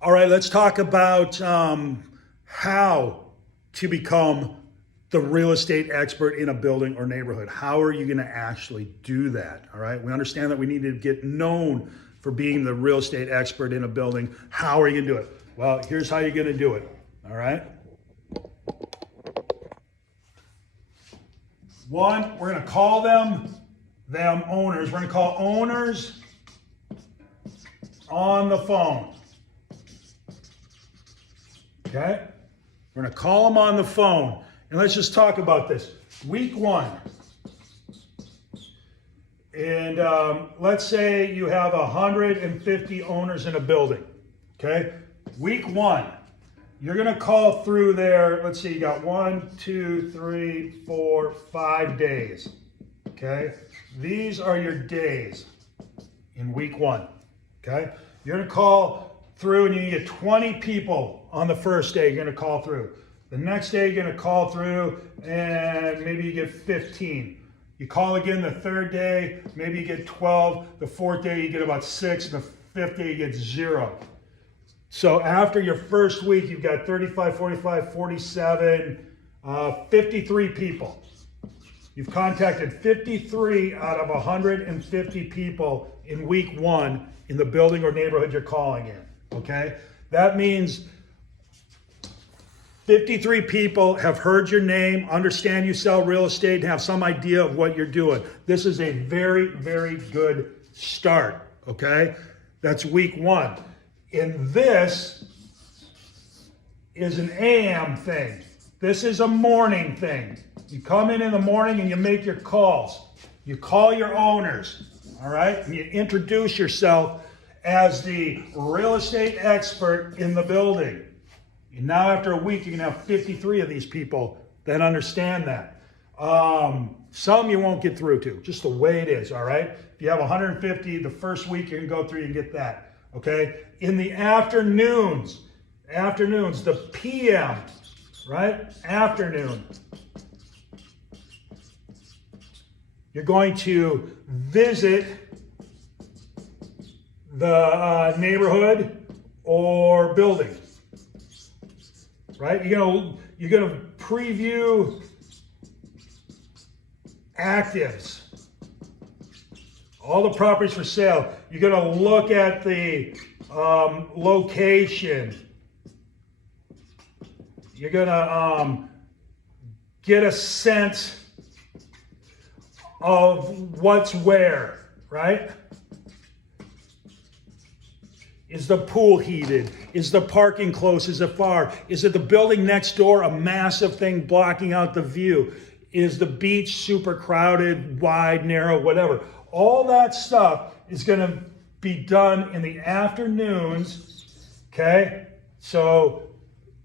All right, let's talk about how to become the real estate expert in a building or neighborhood. How are you going to actually do that? All right, we understand that we need to get known for being the real estate expert in a building. How are you going to do it? Well, here's how you're going to do it. All right. One, we're going to call them owners. We're going to call owners on the phone. Okay? We're going to call them on the phone. And let's just talk about this. Week one. And let's say you have 150 owners in a building. Okay? Week one. You're going to call through there. Let's see, you got 1, 2, 3, 4, 5 days. Okay? These are your days in week one. Okay? You're going to call through and you get 20 people on the first day. You're going to call through. The next day you're going to call through and maybe you get 15. You call again the third day, maybe you get 12. The fourth day you get about 6. The fifth day you get 0. So after your first week, you've got 35, 45, 47, 53 people. You've contacted 53 out of 150 people in week one in the building or neighborhood you're calling in, okay? That means 53 people have heard your name, understand you sell real estate, and have some idea of what you're doing. This is a very, very good start, okay? That's week one. And this is an AM thing. This is a morning thing. You come in the morning and you make your calls. You call your owners, all right? And you introduce yourself as the real estate expert in the building. And now after a week, you can have 53 of these people that understand that. Some you won't get through to, just the way it is, all right? If you have 150, the first week you're gonna go through and get that. Okay, in the afternoons, the PM, right? Afternoon. You're going to visit the neighborhood or building, right? You're gonna preview actives. All the properties for sale. You're going to look at the location. You're going to get a sense of what's where, right? Is the pool heated? Is the parking close? Is it far? Is it the building next door, a massive thing blocking out the view? Is the beach super crowded, wide, narrow, whatever? All that stuff is going to be done in the afternoons, okay? So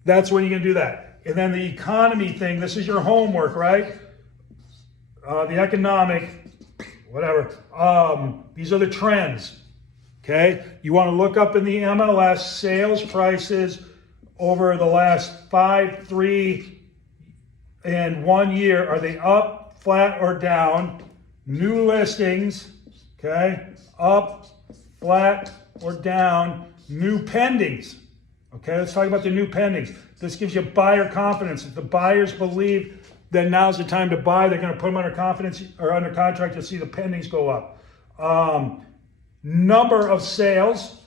that's when you're going to do that. And then the economy thing, this is your homework, right? The economic, whatever. These are the trends, okay? You want to look up in the MLS sales prices over the last 5, 3, and 1 year. Are they up, flat, or down? New listings, okay, up, flat, or down. New pendings, okay, let's talk about the new pendings. This gives you buyer confidence. If the buyers believe that now's the time to buy, they're going to put them under confidence or under contract. You'll see the pendings go up. Number of sales,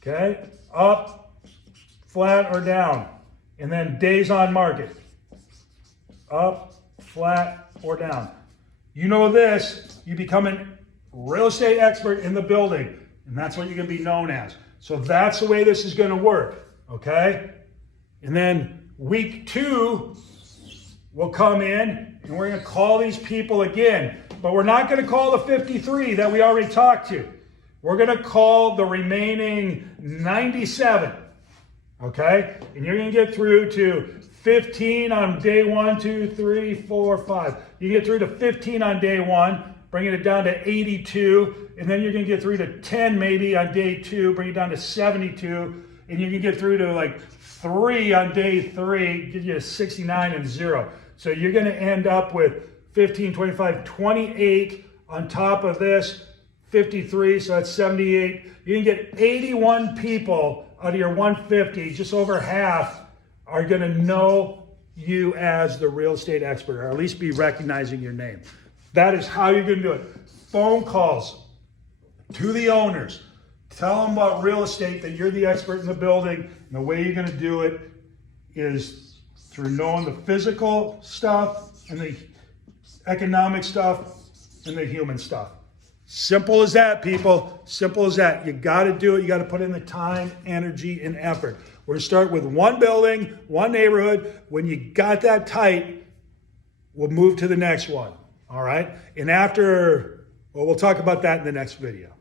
okay, up, flat, or down. And then days on market, up, flat, or down. You know this, you become a real estate expert in the building, and that's what you're going to be known as. So that's the way this is going to work, okay? And then week 2, we'll come in, and we're going to call these people again. But we're not going to call the 53 that we already talked to. We're going to call the remaining 97, okay? And you're going to get through to 15 on day 1, 2, 3, 4, 5. You get through to 15 on day 1, bringing it down to 82, and then you're going to get through to 10 maybe on day 2, bring it down to 72, and you can get through to like 3 on day 3, give you a 69 and 0. So you're going to end up with 15, 25, 28 on top of this, 53, so that's 78. You can get 81 people out of your 150, just over half are going to know you as the real estate expert, or at least be recognizing your name. That is how you're going to do it. Phone calls to the owners. Tell them about real estate, that you're the expert in the building. And the way you're going to do it is through knowing the physical stuff and the economic stuff and the human stuff. Simple as that, people. Simple as that. You got to do it. You got to put in the time, energy, and effort. We're going to start with one building, one neighborhood. When you got that tight, we'll move to the next one. All right? And after, well, we'll talk about that in the next video.